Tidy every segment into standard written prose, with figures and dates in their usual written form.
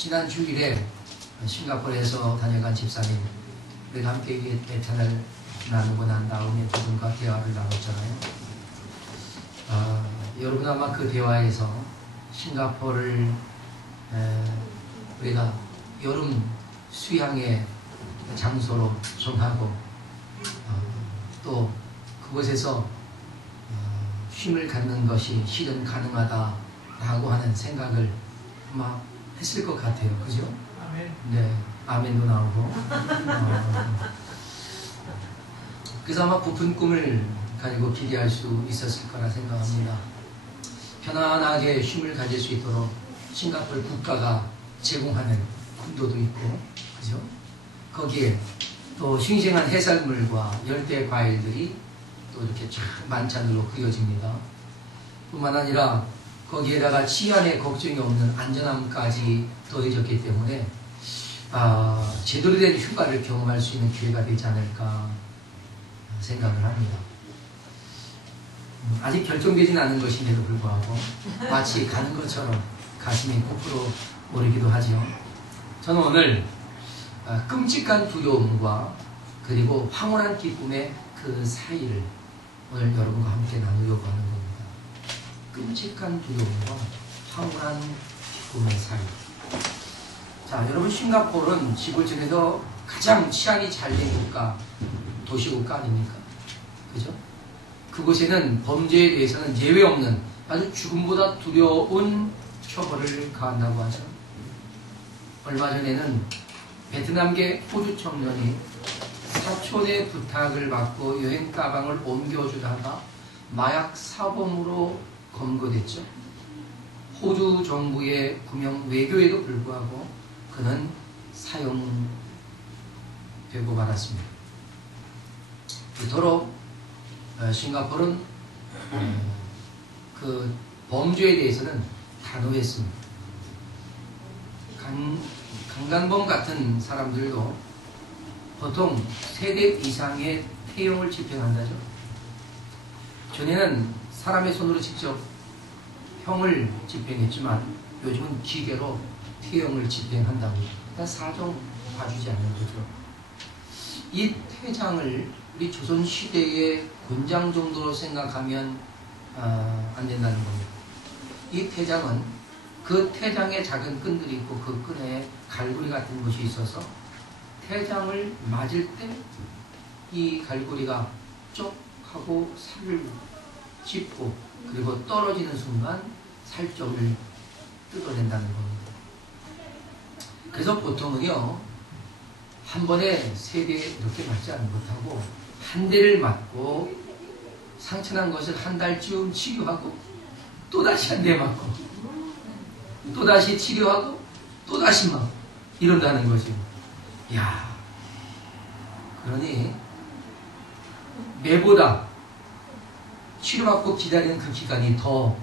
지난 주일에 싱가포르에서 다녀간 집사님, 우리가 함께 예찬을 나누고 난 다음에 두 분과 대화를 나눴잖아요. 여러분 아마 그 대화에서 싱가포르를 우리가 여름 수양의 장소로 정하고 또 그곳에서 쉼을 갖는 것이 실은 가능하다라고 하는 생각을 아마 했을 것 같아요. 그죠? 아멘. 네, 아멘도 나오고. 그래서 아마 부푼 꿈을 가지고 기대할 수 있었을 거라 생각합니다. 편안하게 쉼을 가질 수 있도록 싱가포르 국가가 제공하는 군도도 있고, 그죠? 거기에 또 싱싱한 해산물과 열대 과일들이 또 이렇게 쫙 만찬으로 그려집니다. 뿐만 아니라 거기에다가 치안에 걱정이 없는 안전함까지 더해졌기 때문에 제대로 된 휴가를 경험할 수 있는 기회가 되지 않을까 생각을 합니다. 아직 결정되진 않은 것인데도 불구하고 마치 가는 것처럼 가슴이 부풀어 오르기도 하죠. 저는 오늘 끔찍한 두려움과 그리고 황홀한 기쁨의 그 사이를 오늘 여러분과 함께 나누려고 하는 겁니다. 끔찍한 두려움과 황홀한 기쁨의 사이. 자, 여러분, 싱가포르는 지구 중에서 가장 치안이 잘 된 국가, 도시국가 아닙니까? 그죠? 그곳에는 범죄에 대해서는 예외 없는 아주 죽음보다 두려운 처벌을 가한다고 하죠. 얼마 전에는 베트남계 호주 청년이 사촌의 부탁을 받고 여행 가방을 옮겨주다가 마약 사범으로 검거됐죠. 호주 정부의 구명 외교에도 불구하고 그는 사형되고 말았습니다. 이토록 싱가포르는 그 범죄에 대해서는 단호했습니다. 강간범 같은 사람들도 보통 3대 이상의 태형을 집행한다죠. 전에는 사람의 손으로 직접 형을 집행했지만 요즘은 기계로 태형을 집행한다고. 그러니까 사정 봐주지 않는 거죠. 이 퇴장을 우리 조선시대의 곤장 정도로 생각하면 안 된다는 겁니다. 이 퇴장은 그 퇴장에 작은 끈들이 있고 그 끈에 갈고리 같은 것이 있어서 퇴장을 맞을 때 이 갈고리가 쪽 하고 살을 짚고 그리고 떨어지는 순간 살점을 뜯어낸다는 겁니다. 그래서 보통은요, 한 번에 3대 이렇게 맞지 않는 것하고 한 대를 맞고 상처난 것을 한 달쯤 치료하고 또다시 한 대 맞고 또다시 치료하고 또다시 막 이런다는 거죠. 야, 그러니 매보다 치료받고 기다리는 그 기간이 더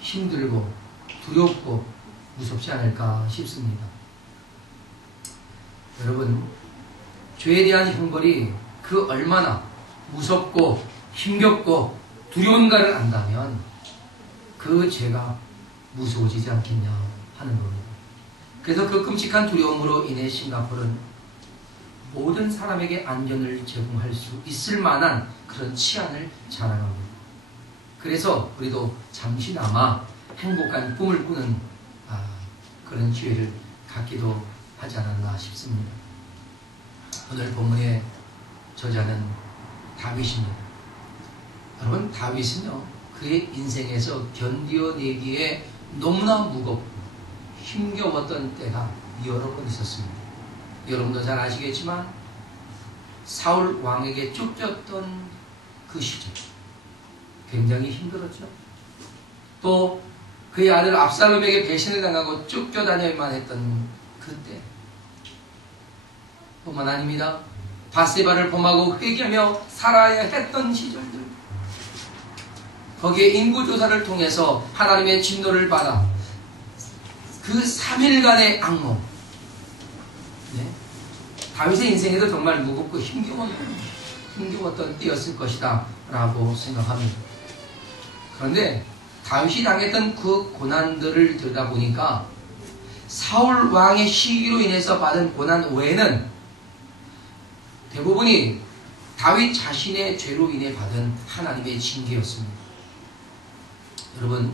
힘들고 두렵고 무섭지 않을까 싶습니다. 여러분, 죄에 대한 형벌이 그 얼마나 무섭고 힘겹고 두려운가를 안다면 그 죄가 무서워지지 않겠냐 하는 겁니다. 그래서 그 끔찍한 두려움으로 인해 싱가포르는 모든 사람에게 안전을 제공할 수 있을 만한 그런 치안을 자랑합니다. 그래서 우리도 잠시나마 행복한 꿈을 꾸는 그런 기회를 갖기도 하지 않았나 싶습니다. 오늘 본문의 저자는 다윗입니다. 여러분, 다윗은요, 그의 인생에서 견뎌내기에 너무나 무겁고 힘겨웠던 때가 여러 번 있었습니다. 여러분도 잘 아시겠지만 사울 왕에게 쫓겼던 그 시절 굉장히 힘들었죠. 또 그의 아들 압살롬에게 배신을 당하고 쫓겨다녀야만 했던 그때 뿐만 아닙니다. 바세바를 범하고 회개하며 살아야 했던 시절들, 거기에 인구조사를 통해서 하나님의 진노를 받아 그 3일간의 악몽, 다윗의 인생에도 정말 무겁고 힘겨웠던 때였을 것이다 라고 생각합니다. 그런데 다윗이 당했던 그 고난들을 들여다보니까 사울 왕의 시기로 인해서 받은 고난 외에는 대부분이 다윗 자신의 죄로 인해 받은 하나님의 징계였습니다. 여러분,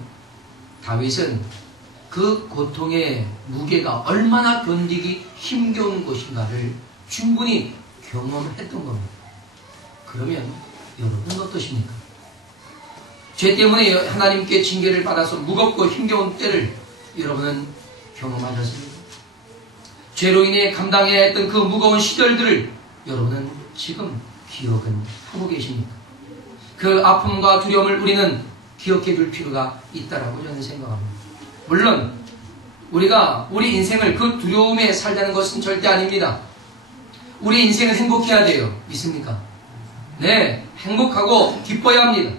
다윗은 그 고통의 무게가 얼마나 견디기 힘겨운 것인가를 충분히 경험했던 겁니다. 그러면 여러분은 어떠십니까? 죄 때문에 하나님께 징계를 받아서 무겁고 힘겨운 때를 여러분은 경험하셨습니까? 죄로 인해 감당해야 했던 그 무거운 시절들을 여러분은 지금 기억은 하고 계십니까? 그 아픔과 두려움을 우리는 기억해 둘 필요가 있다라고 저는 생각합니다. 물론 우리가 우리 인생을 그 두려움에 살자는 것은 절대 아닙니다. 우리 인생은 행복해야 돼요. 믿습니까? 네, 행복하고 기뻐야 합니다.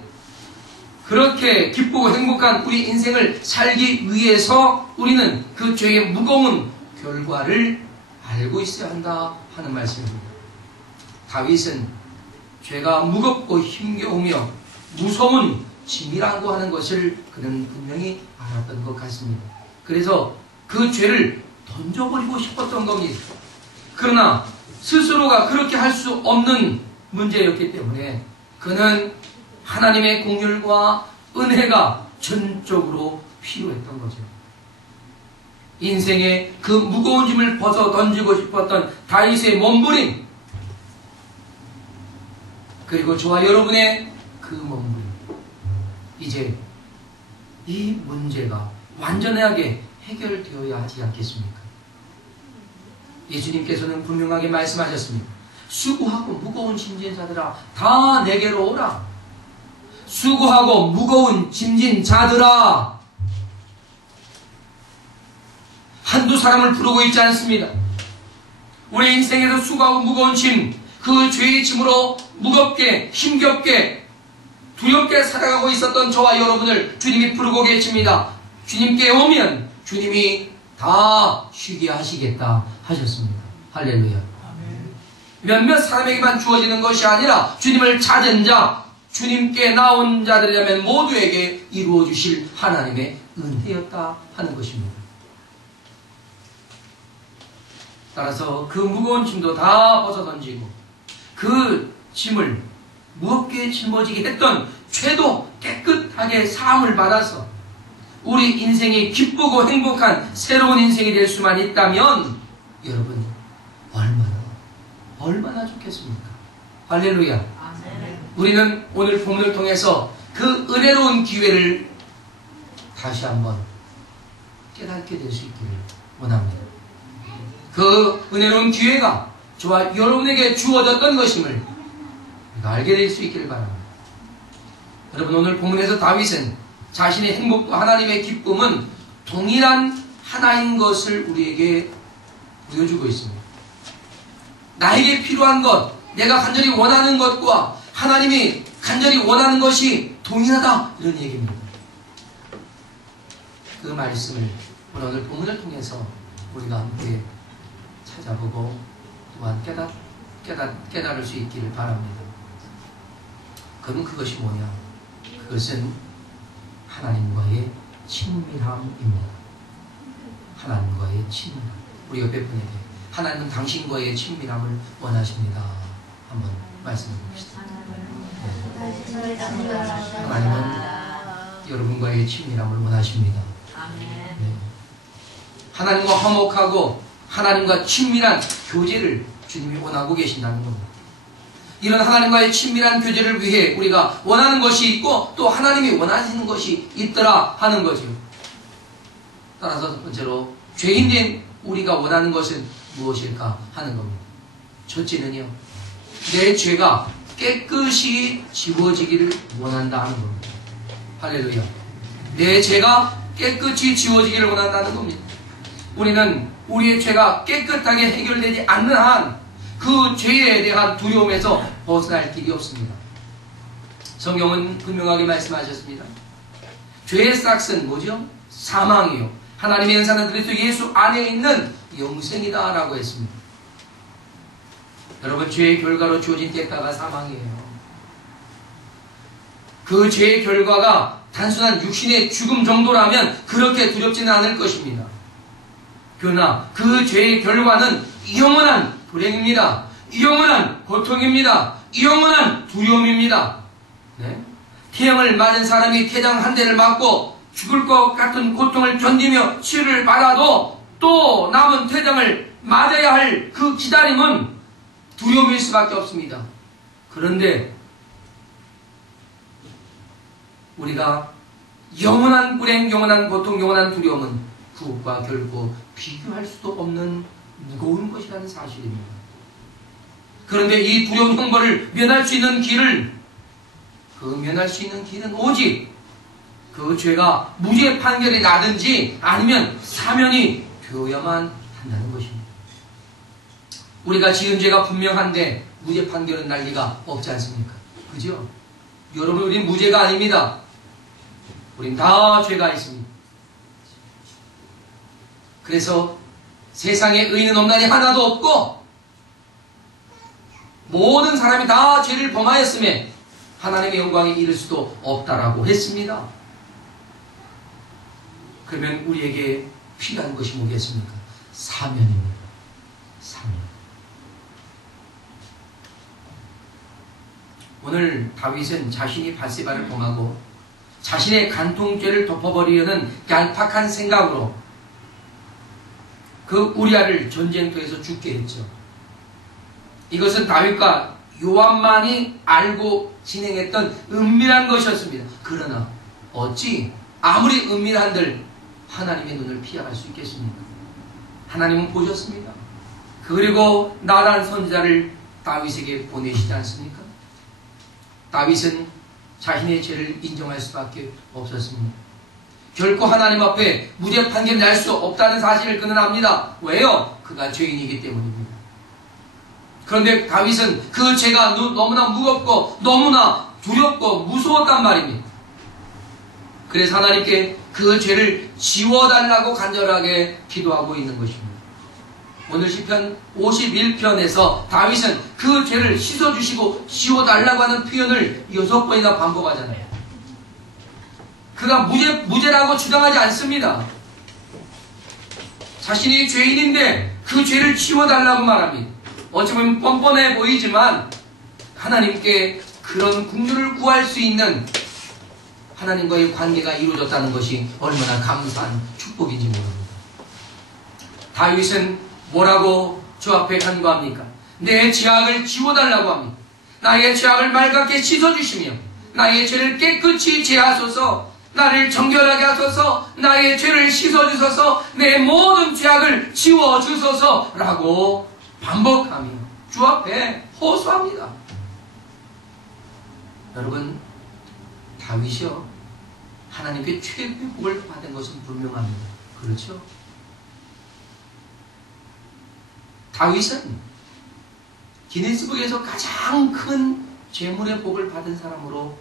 그렇게 기쁘고 행복한 우리 인생을 살기 위해서 우리는 그 죄의 무거운 결과를 알고 있어야 한다 하는 말씀입니다. 다윗은 죄가 무겁고 힘겨우며 무서운 짐이라고 하는 것을 그는 분명히 알았던 것 같습니다. 그래서 그 죄를 던져버리고 싶었던 겁니다. 그러나 스스로가 그렇게 할 수 없는 문제였기 때문에 그는 하나님의 긍휼과 은혜가 전적으로 필요했던 거죠. 인생의 그 무거운 짐을 벗어 던지고 싶었던 다윗의 몸부림, 그리고 저와 여러분의 그 몸부림, 이제 이 문제가 완전하게 해결되어야 하지 않겠습니까? 예수님께서는 분명하게 말씀하셨습니다. 수고하고 무거운 짐진 자들아 다 내게로 오라. 수고하고 무거운 짐진 자들아. 한두 사람을 부르고 있지 않습니다. 우리 인생에서 수고하고 무거운 짐, 그 죄의 짐으로 무겁게 힘겹게 두렵게 살아가고 있었던 저와 여러분을 주님이 부르고 계십니다. 주님께 오면 주님이 다 쉬게 하시겠다 하셨습니다. 할렐루야. 몇몇 사람에게만 주어지는 것이 아니라 주님을 찾은 자, 주님께 나온 자들이라면 모두에게 이루어 주실 하나님의 은혜였다 하는 것입니다. 따라서 그 무거운 짐도 다 벗어던지고 그 짐을 무겁게 짊어지게 했던 죄도 깨끗하게 사함을 받아서 우리 인생이 기쁘고 행복한 새로운 인생이 될 수만 있다면 여러분 얼마나 좋겠습니까? 할렐루야. 우리는 오늘 본문을 통해서 그 은혜로운 기회를 다시 한번 깨닫게 될 수 있기를 원합니다. 그 은혜로운 기회가 저와 여러분에게 주어졌던 것임을 우리가 알게 될 수 있기를 바랍니다. 여러분, 오늘 본문에서 다윗은 자신의 행복과 하나님의 기쁨은 동일한 하나인 것을 우리에게 보여주고 있습니다. 나에게 필요한 것, 내가 간절히 원하는 것과 하나님이 간절히 원하는 것이 동일하다, 이런 얘기입니다. 그 말씀을 오늘 본문을 통해서 우리가 함께 찾아보고 또한 깨달을 수 있기를 바랍니다. 그럼 그것이 뭐냐? 그것은 하나님과의 친밀함입니다. 하나님과의 친밀함. 우리 옆에 분에게 하나님은 당신과의 친밀함을 원하십니다. 한번 말씀해 봅시다. 네. 하나님은 여러분과의 친밀함을 원하십니다. 네. 하나님과 화목하고 하나님과 친밀한 교제를 주님이 원하고 계신다는 겁니다. 이런 하나님과의 친밀한 교제를 위해 우리가 원하는 것이 있고 또 하나님이 원하시는 것이 있더라 하는 거죠. 따라서 첫 번째로 죄인된 우리가 원하는 것은 무엇일까 하는 겁니다. 첫째는요, 내 죄가 깨끗이 지워지기를 원한다 하는 겁니다. 할렐루야. 내 죄가 깨끗이 지워지기를 원한다는 겁니다. 우리는 우리의 죄가 깨끗하게 해결되지 않는 한 그 죄에 대한 두려움에서 벗어날 길이 없습니다. 성경은 분명하게 말씀하셨습니다. 죄의 싹은 뭐죠? 사망이요. 하나님의 은사는 그리스도 예수 안에 있는 영생이다 라고 했습니다. 여러분, 죄의 결과로 주어진 대가가 사망이에요. 그 죄의 결과가 단순한 육신의 죽음 정도라면 그렇게 두렵지는 않을 것입니다. 그러나 그 죄의 결과는 영원한 불행입니다. 영원한 고통입니다. 영원한 두려움입니다. 네? 태형을 맞은 사람이 태장 한 대를 맞고 죽을 것 같은 고통을 견디며 치료를 받아도 또 남은 태장을 맞아야 할 그 기다림은 두려움일 수밖에 없습니다. 그런데 우리가 영원한 불행, 영원한 고통, 영원한 두려움은 그것과 결코 비교할 수도 없는 무거운 것이라는 사실입니다. 그런데 이 두려운 형벌을 면할 수 있는 길은 오직 그 죄가 무죄 판결이 나든지 아니면 사면이 되어야만 한다는 것입니다. 우리가 지은 죄가 분명한데 무죄 판결은 날 리가 없지 않습니까? 그죠? 여러분, 우린 무죄가 아닙니다. 우린 다 죄가 있습니다. 그래서 세상에 의인은 없나니 하나도 없고 모든 사람이 다 죄를 범하였음에 하나님의 영광에 이를 수도 없다라고 했습니다. 그러면 우리에게 필요한 것이 뭐겠습니까? 사면입니다. 사면. 오늘 다윗은 자신이 밧세바를 범하고 자신의 간통죄를 덮어버리려는 얄팍한 생각으로 그 우리아를 전쟁터에서 죽게 했죠. 이것은 다윗과 요압만이 알고 진행했던 은밀한 것이었습니다. 그러나 어찌 아무리 은밀한들 하나님의 눈을 피할 수 있겠습니까? 하나님은 보셨습니다. 그리고 나단 선지자를 다윗에게 보내시지 않습니까? 다윗은 자신의 죄를 인정할 수밖에 없었습니다. 결코 하나님 앞에 무죄 판결 날 수 없다는 사실을 그는 압니다. 왜요? 그가 죄인이기 때문입니다. 그런데 다윗은 그 죄가 너무나 무겁고 너무나 두렵고 무서웠단 말입니다. 그래서 하나님께 그 죄를 지워달라고 간절하게 기도하고 있는 것입니다. 오늘 시편 51편에서 다윗은 그 죄를 씻어주시고 지워달라고 하는 표현을 6번이나 반복하잖아요. 그가 무죄라고 주장하지 않습니다. 자신이 죄인인데 그 죄를 지워달라고 말합니다. 어찌 보면 뻔뻔해 보이지만 하나님께 그런 긍휼을 구할 수 있는 하나님과의 관계가 이루어졌다는 것이 얼마나 감사한 축복인지 모릅니다. 다윗은 뭐라고 주 앞에 간구합니까? 내 죄악을 지워달라고 합니다. 나의 죄악을 맑게 씻어주시며 나의 죄를 깨끗이 제하소서, 나를 정결하게 하소서, 나의 죄를 씻어주소서, 내 모든 죄악을 지워주소서라고 반복하며 주 앞에 호소합니다. 여러분, 다윗이요, 하나님께 최고의 복을 받은 것은 분명합니다. 그렇죠? 다윗은 기네스북에서 가장 큰 재물의 복을 받은 사람으로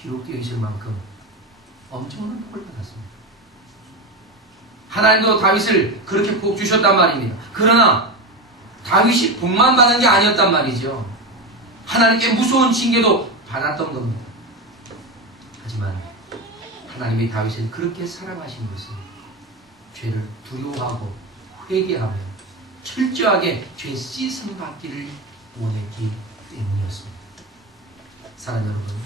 기록되어 있을 만큼 엄청난 복을 받았습니다. 하나님도 다윗을 그렇게 복 주셨단 말입니다. 그러나 다윗이 복만 받은 게 아니었단 말이죠. 하나님께 무서운 징계도 받았던 겁니다. 하지만 하나님이 다윗을 그렇게 사랑하신 것은 죄를 두려워하고 회개하며 철저하게 죄 씻음 받기를 원했기 때문이었습니다. 사랑하는 여러분,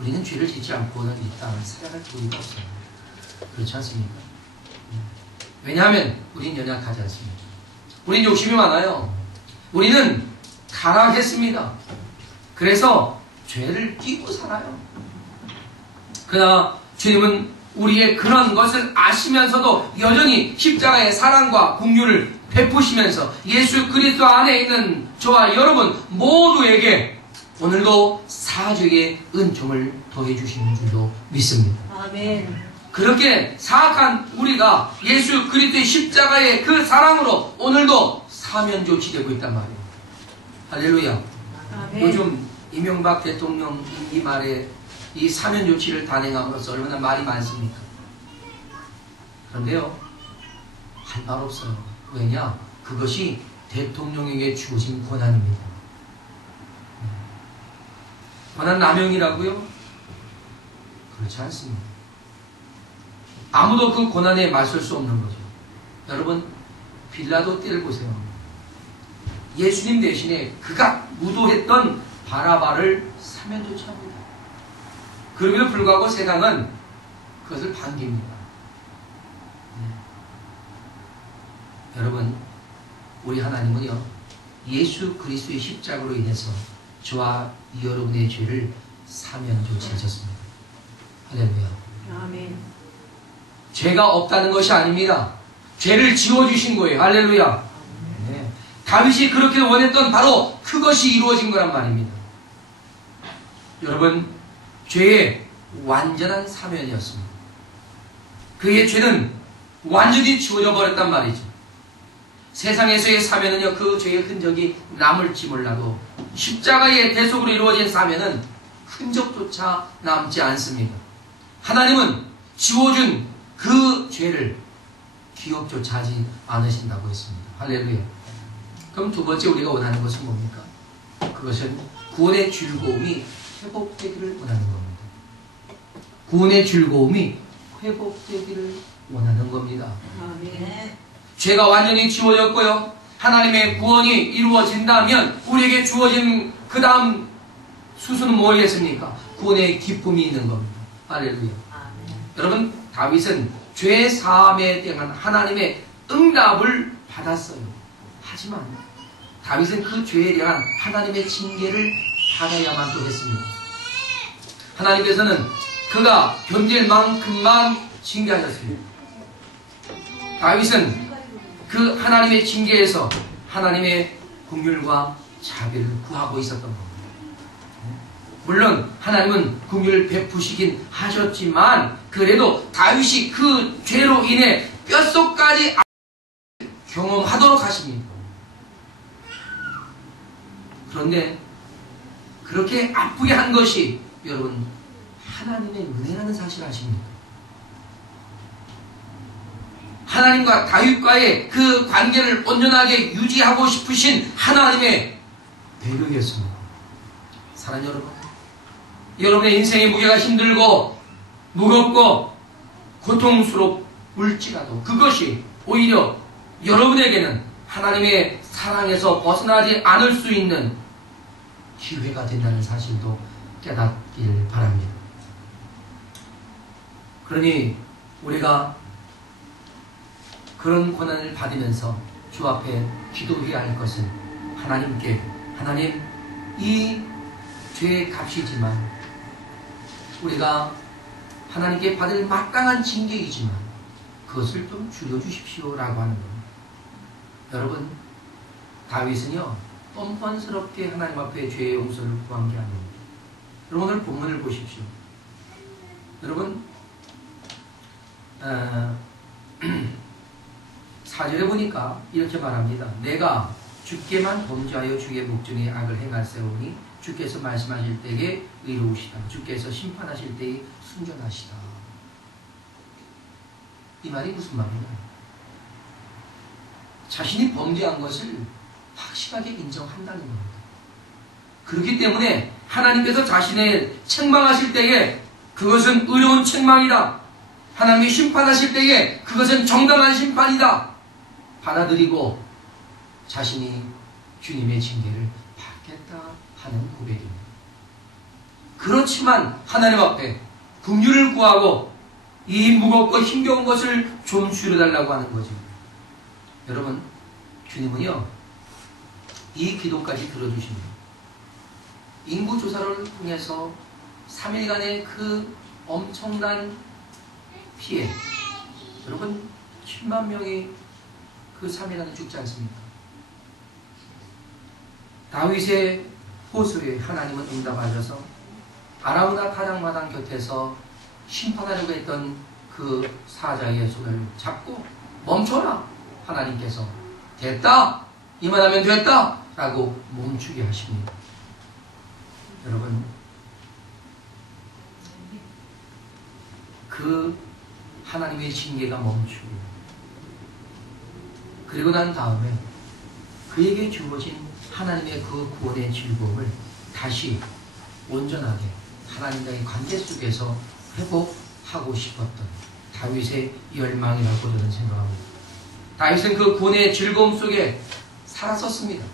우리는 죄를 짓지 않고는 이 땅을 살아갈 도리가 없습니다. 그렇지 않습니까? 왜냐하면 우리는 연약하지 않습니다. 우리는 욕심이 많아요. 우리는 타락했습니다. 그래서 죄를 끼고 살아요. 그러나 주님은 우리의 그런 것을 아시면서도 여전히 십자가의 사랑과 긍휼을 베푸시면서 예수 그리스도 안에 있는 저와 여러분 모두에게 오늘도 사죄의 은총을 더해 주시는 줄로 믿습니다. 아멘. 그렇게 사악한 우리가 예수 그리스도의 십자가의 그 사랑으로 오늘도 사면 조치되고 있단 말이에요. 할렐루야. 아멘. 요즘 이명박 대통령 임기 말에 이 사면 조치를 단행함으로써 얼마나 말이 많습니까? 그런데요, 할 말 없어요. 왜냐? 그것이 대통령에게 주어진 권한입니다. 권한 남용이라고요? 그렇지 않습니다. 아무도 그 권한에 맞설 수 없는 거죠. 여러분, 빌라도 때를 보세요. 예수님 대신에 그가 무도했던 바라바를 사면 조치합니다. 그럼에도 불구하고 세상은 그것을 반깁니다. 여러분, 우리 하나님은요, 예수 그리스도의 십자가로 인해서 저와 여러분의 죄를 사면 조치하셨습니다. 할렐루야. 아멘. 죄가 없다는 것이 아닙니다. 죄를 지워주신 거예요. 할렐루야. 네. 다윗이 그렇게 원했던 바로 그것이 이루어진 거란 말입니다. 여러분, 죄의 완전한 사면이었습니다. 그의 죄는 완전히 지워져 버렸단 말이죠. 세상에서의 사면은요, 그 죄의 흔적이 남을지 몰라도 십자가의 대속으로 이루어진 사면은 흔적조차 남지 않습니다. 하나님은 지워준 그 죄를 기억조차 하지 않으신다고 했습니다. 할렐루야. 그럼 두 번째 우리가 원하는 것은 뭡니까? 그것은 구원의 즐거움이 회복되기를 원하는 겁니다. 구원의 즐거움이 회복되기를 원하는 겁니다. 아멘. 죄가 완전히 지워졌고요, 하나님의 구원이 이루어진다면 우리에게 주어진 그 다음 수순은 뭐겠습니까? 구원의 기쁨이 있는 겁니다. 할렐루야. 여러분, 다윗은 죄 사함에 대한 하나님의 응답을 받았어요. 하지만 다윗은 그 죄에 대한 하나님의 징계를 받아야만 또 했습니다. 하나님께서는 그가 견딜 만큼만 징계하셨습니다. 다윗은 그 하나님의 징계에서 하나님의 긍휼과 자비를 구하고 있었던 겁니다. 물론 하나님은 긍휼을 베푸시긴 하셨지만 그래도 다윗이 그 죄로 인해 뼛속까지 경험하도록 하십니다. 그런데 그렇게 아프게 한 것이 여러분 하나님의 은혜라는 사실을 아십니까? 하나님과 다윗과의 그 관계를 온전하게 유지하고 싶으신 하나님의 배려였습니다. 사랑하는 여러분, 여러분의 인생의 무게가 힘들고 무겁고 고통스러울지라도 그것이 오히려 여러분에게는 하나님의 사랑에서 벗어나지 않을 수 있는 기회가 된다는 사실도 깨닫길 바랍니다. 그러니 우리가 그런 고난을 받으면서 주 앞에 기도해야 할 것은 하나님께, 하나님, 이 죄의 값이지만 우리가 하나님께 받을 마땅한 징계이지만 그것을 좀 줄여주십시오 라고 하는 겁니다. 여러분, 다윗은요 뻔뻔스럽게 하나님 앞에 죄의 용서를 구한 게 아닙니다. 여러분, 오늘 본문을 보십시오. 여러분, 4절에 보니까 이렇게 말합니다. 내가 주께만 범죄하여 주의 목전에 악을 행할세우니 주께서 말씀하실 때에 의로우시다. 주께서 심판하실 때에 순전하시다. 이 말이 무슨 말이냐? 자신이 범죄한 것을 확실하게 인정한다는 겁니다. 그렇기 때문에 하나님께서 자신을 책망하실 때에 그것은 의로운 책망이다. 하나님이 심판하실 때에 그것은 정당한 심판이다. 받아들이고 자신이 주님의 징계를 받겠다 하는 고백입니다. 그렇지만 하나님 앞에 긍휼을 구하고 이 무겁고 힘겨운 것을 좀 줄여달라고 하는 거죠. 여러분, 주님은요 이 기도까지 들어주십니다. 인구조사를 통해서 3일간의 그 엄청난 피해, 여러분 10만 명이 그 3일간에 죽지 않습니까? 다윗의 호소에 하나님은 응답하셔서 아라우나 타작마당 곁에서 심판하려고 했던 그 사자의 손을 잡고 멈춰라! 하나님께서 됐다! 이만하면 됐다! 라고 멈추게 하십니다. 여러분, 그 하나님의 징계가 멈추고 그리고 난 다음에 그에게 주어진 하나님의 그 구원의 즐거움을 다시 온전하게 하나님과의 관계 속에서 회복하고 싶었던 다윗의 열망이라고 저는 생각합니다. 다윗은 그 구원의 즐거움 속에 살았었습니다.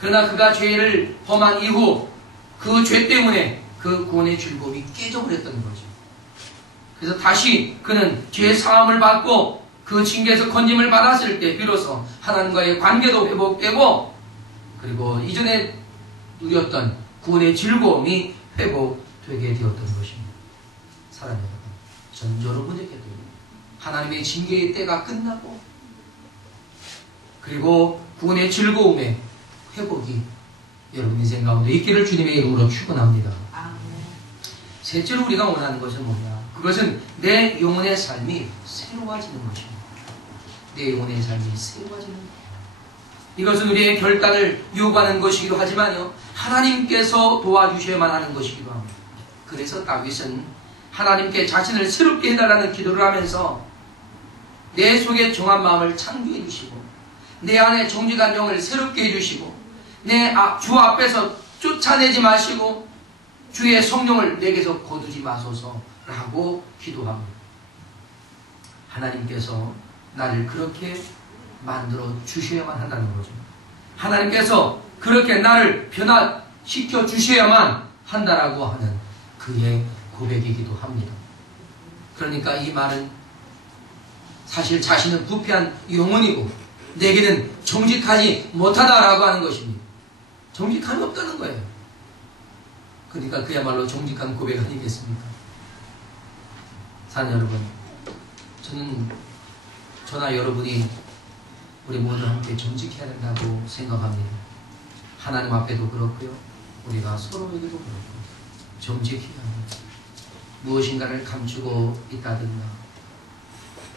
그러나 그가 죄를 범한 이후 그 죄 때문에 그 구원의 즐거움이 깨져버렸던 거죠. 그래서 다시 그는 죄 사함을 받고 그 징계에서 건짐을 받았을 때 비로소 하나님과의 관계도 회복되고, 그리고 이전에 누렸던 구원의 즐거움이 회복되게 되었던 것입니다. 사랑하는 여러분, 전 여러분에게도 하나님의 징계의 때가 끝나고, 그리고 구원의 즐거움의 회복이 여러분 인생 가운데 있기를 주님의 이름으로 축원합니다. 셋째로 우리가 원하는 것은 뭐냐? 그것은 내 영혼의 삶이 새로워지는 것입니다. 내 영혼의 삶이 새로워지는 것. 이것은 우리의 결단을 요구하는 것이기도 하지만요, 하나님께서 도와주셔야만 하는 것이기도 합니다. 그래서 다윗은 하나님께 자신을 새롭게 해달라는 기도를 하면서 내 속에 정한 마음을 창조해 주시고, 내 안에 정직한 영을 새롭게 해주시고, 내 주 앞에서 쫓아내지 마시고 주의 성령을 내게서 거두지 마소서라고 기도합니다. 하나님께서 나를 그렇게 만들어 주셔야만 한다는 거죠. 하나님께서 그렇게 나를 변화시켜 주셔야만 한다라고 하는 그의 고백이기도 합니다. 그러니까 이 말은 사실 자신은 부패한 영혼이고 내게는 정직하지 못하다라고 하는 것입니다. 정직함이 없다는 거예요. 그러니까 그야말로 정직한 고백 아니겠습니까? 사는 여러분, 저나 여러분이 우리 모두 함께 정직해야 된다고 생각합니다. 하나님 앞에도 그렇고요, 우리가 서로에게도 그렇고 정직해야 합니다. 무엇인가를 감추고 있다든가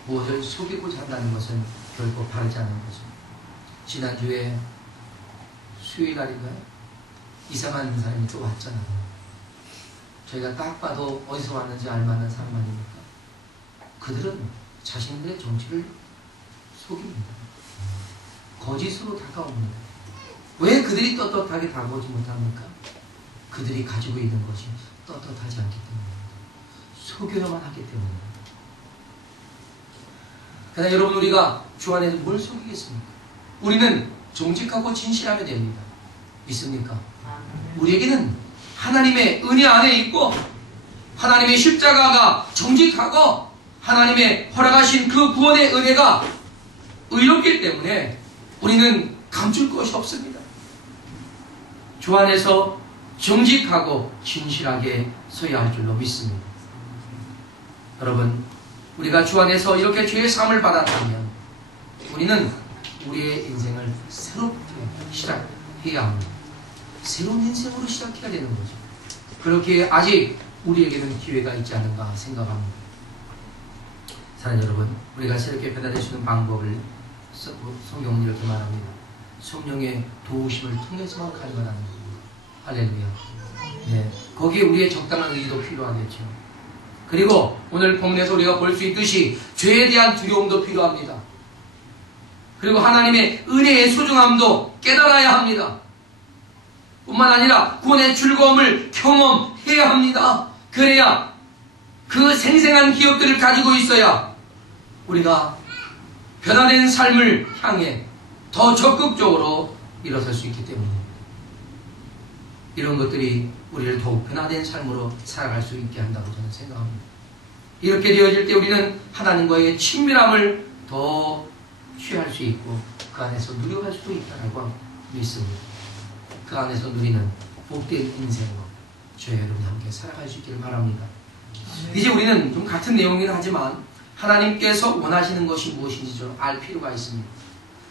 무엇을 속이고자 한다는 것은 결코 바르지 않은 거죠. 지난주에 수요일날인가요? 이상한 사람이 또 왔잖아요. 저희가 딱 봐도 어디서 왔는지 알만한 사람 아닙니까? 그들은 자신들의 정체를 속입니다. 거짓으로 다가옵니다. 왜 그들이 떳떳하게 다가오지 못합니까? 그들이 가지고 있는 것이 떳떳하지 않기 때문입니다. 속여야만 하기 때문입니다. 그러나 여러분, 우리가 주 안에서 뭘 속이겠습니까? 우리는 정직하고 진실하면 됩니다. 믿습니까? 우리에게는 하나님의 은혜 안에 있고 하나님의 십자가가 정직하고 하나님의 허락하신 그 구원의 은혜가 의롭기 때문에 우리는 감출 것이 없습니다. 주 안에서 정직하고 진실하게 서야 할 줄로 믿습니다. 여러분, 우리가 주 안에서 이렇게 죄의 사함을 받았다면 우리는 우리의 인생을 새롭게 시작해야 합니다. 새로운 인생으로 시작해야 되는 거죠. 그렇게 아직 우리에게는 기회가 있지 않은가 생각합니다. 사랑하는 여러분, 우리가 새롭게 변화될 수 있는 방법을 성경은 이렇게 말합니다. 성령의 도우심을 통해서만 가능하다는 겁니다. 할렐루야. 네, 거기에 우리의 적당한 의지도 필요하겠죠. 그리고 오늘 본문에서 우리가 볼 수 있듯이 죄에 대한 두려움도 필요합니다. 그리고 하나님의 은혜의 소중함도 깨달아야 합니다. 뿐만 아니라 구원의 즐거움을 경험해야 합니다. 그래야 그 생생한 기억들을 가지고 있어야 우리가 변화된 삶을 향해 더 적극적으로 일어설 수 있기 때문입니다. 이런 것들이 우리를 더욱 변화된 삶으로 살아갈 수 있게 한다고 저는 생각합니다. 이렇게 되어질 때 우리는 하나님과의 친밀함을 더 취할 수 있고 그 안에서 누려갈 수도 있다고 믿습니다. 그 안에서 누리는 복된 인생으로 저희 여러분이 함께 살아갈 수 있기를 바랍니다. 이제 우리는 좀 같은 내용이긴 하지만 하나님께서 원하시는 것이 무엇인지 좀 알 필요가 있습니다.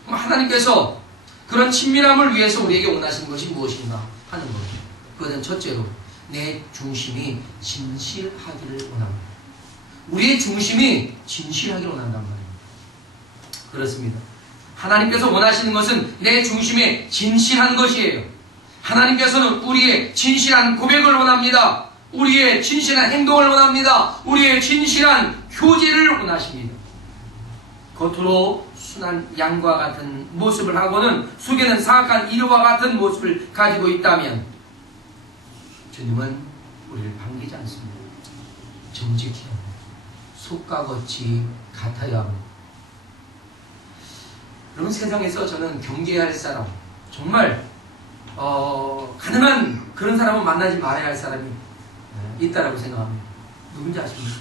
그럼 하나님께서 그런 친밀함을 위해서 우리에게 원하시는 것이 무엇인가 하는 거죠. 그것은 첫째로 내 중심이 진실하기를 원합니다. 우리의 중심이 진실하기를 원한단 말입니다. 그렇습니다. 하나님께서 원하시는 것은 내 중심에 진실한 것이에요. 하나님께서는 우리의 진실한 고백을 원합니다. 우리의 진실한 행동을 원합니다. 우리의 진실한 효제를 원하십니다. 겉으로 순한 양과 같은 모습을 하고는 속에는 사악한 이러와 같은 모습을 가지고 있다면 주님은 우리를 반기지 않습니다. 정직해야 합니다. 속과 겉이 같아야 합니다. 여러분, 세상에서 저는 경계해야 할 사람, 정말 가능한 그런 사람은 만나지 말아야 할 사람이 있다라고 생각합니다. 누군지 아십니까?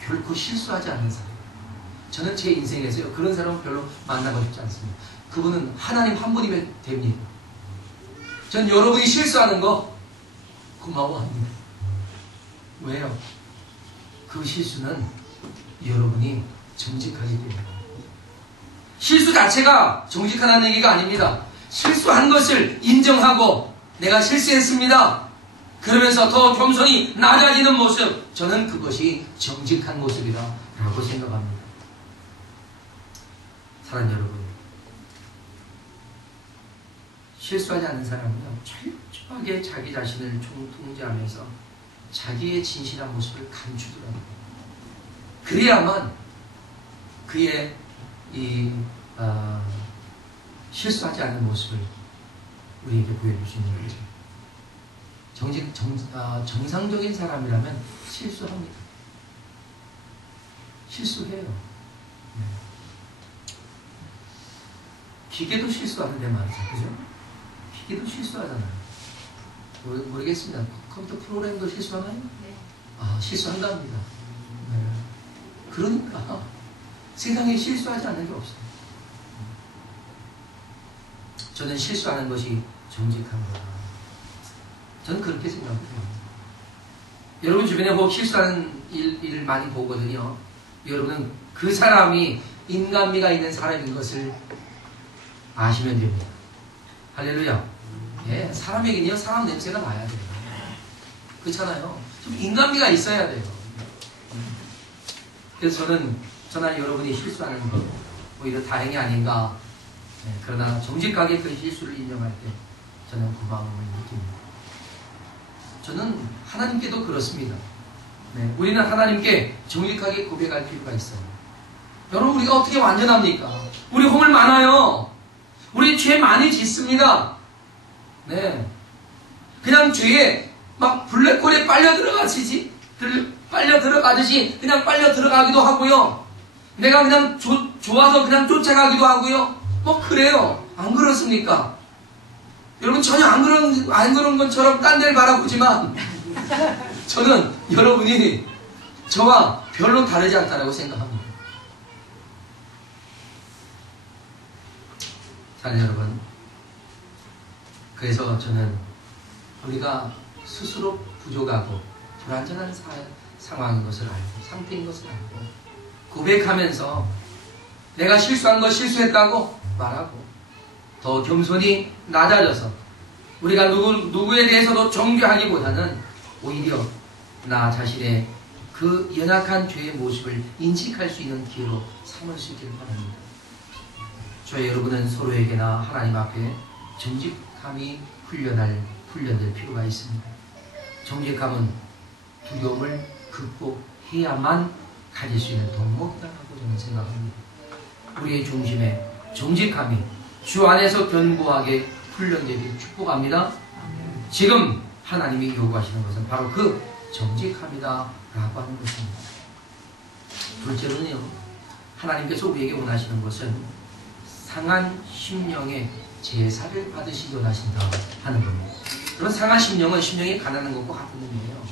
결코 실수하지 않는 사람. 저는 제 인생에서요, 그런 사람은 별로 만나고 싶지 않습니다. 그분은 하나님 한 분이면 됩니다. 전 여러분이 실수하는 거 고마워합니다. 왜요? 그 실수는 여러분이 정직하기 때문에. 실수 자체가 정직하다는 얘기가 아닙니다. 실수한 것을 인정하고 내가 실수했습니다, 그러면서 더 겸손히 낮아지는 모습, 저는 그것이 정직한 모습이라고 생각합니다. 사랑하는 여러분, 실수하지 않는 사람은요, 철저하게 자기 자신을 통제하면서 자기의 진실한 모습을 감추더라고요. 그래야만 그의 실수하지 않는 모습을 우리에게 보여줄 수 있는 거죠. 정상적인 사람이라면 실수합니다. 실수해요. 네. 기계도 실수하는데 말이죠. 그죠? 기계도 실수하잖아요. 모르겠습니다. 컴퓨터 프로그램도 실수하나요? 네. 실수한답니다. 네. 그러니까 세상에 실수하지 않는 게 없어요. 저는 실수하는 것이 정직한 거다. 저는 그렇게 생각해요. 여러분 주변에 혹 실수하는 일 많이 보거든요. 여러분은 그 사람이 인간미가 있는 사람인 것을 아시면 됩니다. 할렐루야. 예, 사람에게는요, 사람 냄새가 나야 돼요. 그렇잖아요. 좀 인간미가 있어야 돼요. 그래서 저나 여러분이 실수하는 것 오히려 다행이 아닌가. 네, 그러나 정직하게 그 실수를 인정할 때 저는 고마움을 느낍니다. 저는 하나님께도 그렇습니다. 네, 우리는 하나님께 정직하게 고백할 필요가 있어요. 여러분, 우리가 어떻게 완전합니까? 우리 허물 많아요. 우리 죄 많이 짓습니다. 네, 그냥 죄에 막 블랙홀에 빨려 들어가듯이 그냥 빨려 들어가기도 하고요. 내가 그냥 좋아서 그냥 쫓아가기도 하고요. 뭐 그래요. 안 그렇습니까? 여러분, 전혀 안 그런 것처럼 딴 데를 바라보지만 저는 여러분이 저와 별로 다르지 않다고 생각합니다. 사랑하는 여러분, 그래서 저는 우리가 스스로 부족하고 불완전한 상황인 것을 알고, 상태인 것을 알고, 고백하면서 내가 실수한 거 실수했다고 말하고, 더 겸손히 낮아져서 우리가 누구에 대해서도 정죄하기보다는 오히려 나 자신의 그 연약한 죄의 모습을 인식할 수 있는 기회로 삼을 수 있기를 바랍니다. 저희 여러분은 서로에게나 하나님 앞에 정직함이 훈련될 필요가 있습니다. 정직함은 두려움을 극복해야만 가질 수 있는 덕목이라고 저는 생각합니다. 우리의 중심에 정직함이 주 안에서 견고하게 훈련되기를 축복합니다. 지금 하나님이 요구하시는 것은 바로 그 정직함이다 라고 하는 것입니다. 둘째로는요, 하나님께서 우리에게 원하시는 것은 상한 심령의 제사를 받으시기 원하신다 하는 겁니다. 그런 상한 심령이 가난한 것과 같은 의미예요.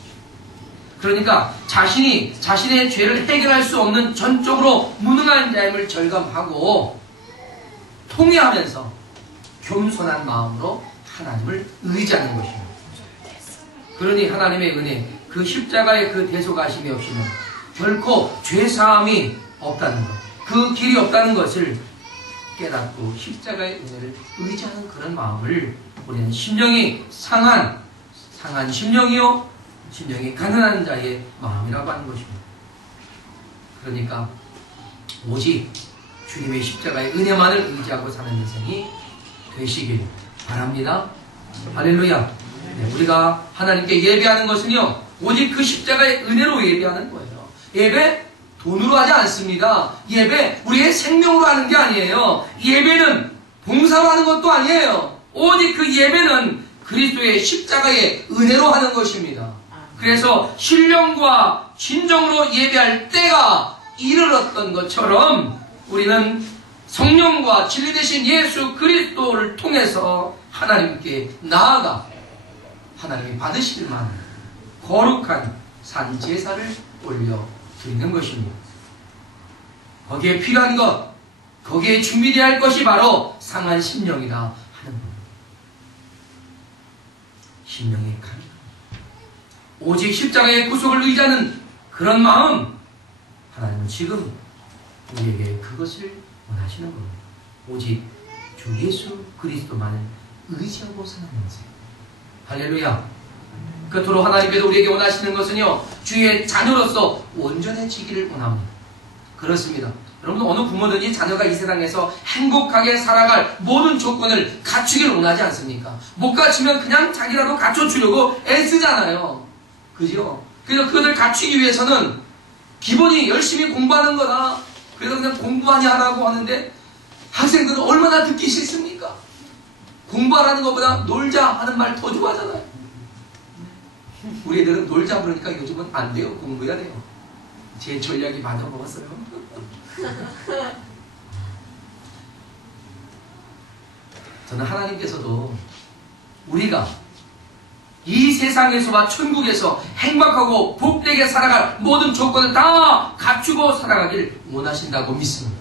그러니까 자신의 죄를 해결할 수 없는 전적으로 무능한 자임을 절감하고 통회하면서 겸손한 마음으로 하나님을 의지하는 것입니다. 그러니 하나님의 은혜, 그 십자가의 그 대속하심이 없이는 결코 죄사함이 없다는 것, 그 길이 없다는 것을 깨닫고 십자가의 은혜를 의지하는 그런 마음을 우리는 심령이 상한 심령이요, 심령이 가난한 자의 마음이라고 하는 것입니다. 그러니까 오직 주님의 십자가의 은혜만을 의지하고 사는 인생이 되시길 바랍니다. 할렐루야. 네, 우리가 하나님께 예배하는 것은요, 오직 그 십자가의 은혜로 예배하는 거예요. 예배 돈으로 하지 않습니다. 예배 우리의 생명으로 하는 게 아니에요. 예배는 봉사로 하는 것도 아니에요. 오직 그 예배는 그리스도의 십자가의 은혜로 하는 것입니다. 그래서 신령과 진정으로 예배할 때가 이르렀던 것처럼 우리는 성령과 진리 되신 예수 그리스도를 통해서 하나님께 나아가 하나님이 받으실 만한 거룩한 산 제사를 올려 드리는 것입니다. 거기에 필요한 것, 거기에 준비되어야 할 것이 바로 상한 심령이다 하는 것. 심령의 간, 오직 십자가의 구속을 의지하는 그런 마음, 하나님은 지금 우리에게 그것을 원하시는 겁니다. 오직 주 예수 그리스도만을 의지하고 사는 인생. 할렐루야. 끝으로 하나님께서 우리에게 원하시는 것은요, 주의 자녀로서 온전해지기를 원합니다. 그렇습니다. 여러분, 어느 부모든지 자녀가 이 세상에서 행복하게 살아갈 모든 조건을 갖추기를 원하지 않습니까? 못 갖추면 그냥 자기라도 갖춰주려고 애쓰잖아요. 그죠? 그래서 그것을 갖추기 위해서는 기본이 열심히 공부하는 거다. 그래서 그냥 공부 많이 하라고 하는데 학생들은 얼마나 듣기 싫습니까? 공부하라는 것보다 놀자 하는 말 더 좋아하잖아요. 우리 애들은 놀자 그러니까 요즘은 안 돼요. 공부해야 돼요. 제 전략이 맞아 먹었어요. 저는 하나님께서도 우리가 이 세상에서와 천국에서 행복하고 복되게 살아갈 모든 조건을 다 갖추고 살아가길 원하신다고 믿습니다.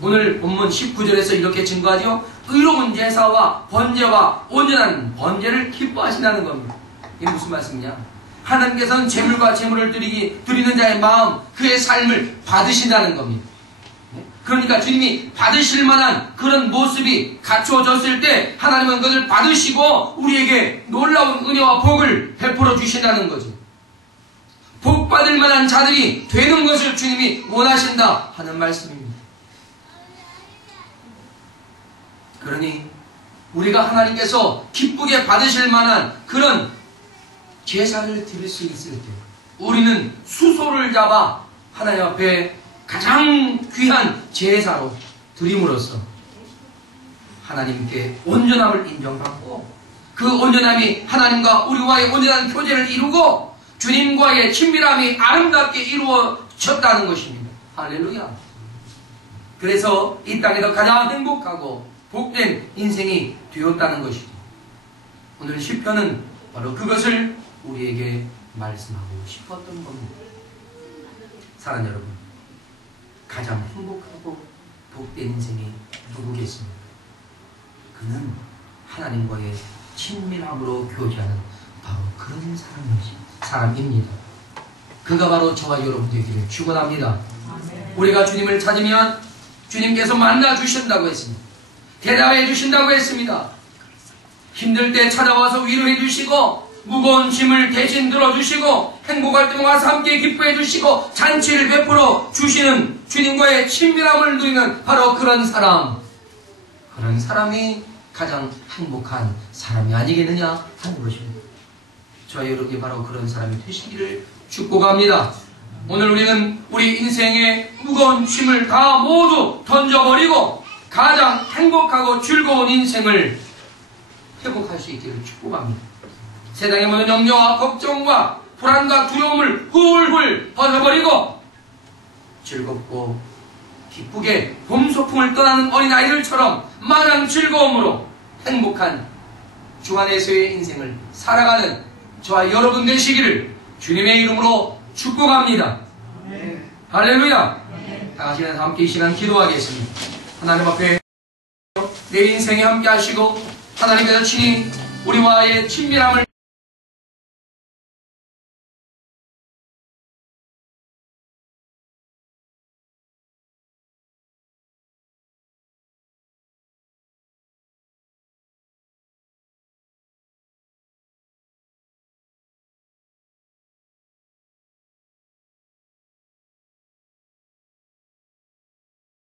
오늘 본문 19절에서 이렇게 증거하죠. 의로운 제사와 번제와 온전한 번제를 기뻐하신다는 겁니다. 이게 무슨 말씀이냐? 하나님께서는 제물과 제물을 드리는 자의 마음, 그의 삶을 받으신다는 겁니다. 그러니까 주님이 받으실 만한 그런 모습이 갖추어졌을 때 하나님은 그것을 받으시고 우리에게 놀라운 은혜와 복을 베풀어 주신다는 거죠. 복 받을 만한 자들이 되는 것을 주님이 원하신다 하는 말씀입니다. 그러니 우리가 하나님께서 기쁘게 받으실 만한 그런 제사를 드릴 수 있을 때 우리는 수소를 잡아 하나님 앞에 가장 귀한 제사로 드림으로써 하나님께 온전함을 인정받고 그 온전함이 하나님과 우리와의 온전한 교제를 이루고 주님과의 친밀함이 아름답게 이루어졌다는 것입니다. 할렐루야. 그래서 이 땅에서 가장 행복하고 복된 인생이 되었다는 것이죠. 오늘 시편은 바로 그것을 우리에게 말씀하고 싶었던 겁니다. 사랑하는 여러분, 가장 행복하고 복된 인생이 누구겠습니까? 그는 하나님과의 친밀함으로 교제하는 바로 그런 사람입니다. 그가 바로 저와 여러분 되기를 축원합니다. 우리가 주님을 찾으면 주님께서 만나 주신다고 했습니다. 대답해 주신다고 했습니다. 힘들 때 찾아와서 위로해 주시고 무거운 짐을 대신 들어주시고 행복할 때 와서 함께 기뻐해 주시고 잔치를 베풀어 주시는 주님과의 친밀함을 누리는 바로 그런 사람이 가장 행복한 사람이 아니겠느냐 하는 것입니다. 저와 여러분이 바로 그런 사람이 되시기를 축복합니다. 오늘 우리는 우리 인생의 무거운 짐을 다 모두 던져버리고 가장 행복하고 즐거운 인생을 회복할 수 있기를 축복합니다. 세상의 모든 염려와 걱정과 불안과 두려움을 훌훌 벗어버리고 즐겁고 기쁘게 봄 소풍을 떠나는 어린아이들처럼 마냥 즐거움으로 행복한 주안에서의 인생을 살아가는 저와 여러분 되시기를 주님의 이름으로 축복합니다. 할렐루야. 다 같이 함께 이 시간 기도하겠습니다. 하나님 앞에 내 인생에 함께 하시고 하나님께서 친히 우리와의 친밀함을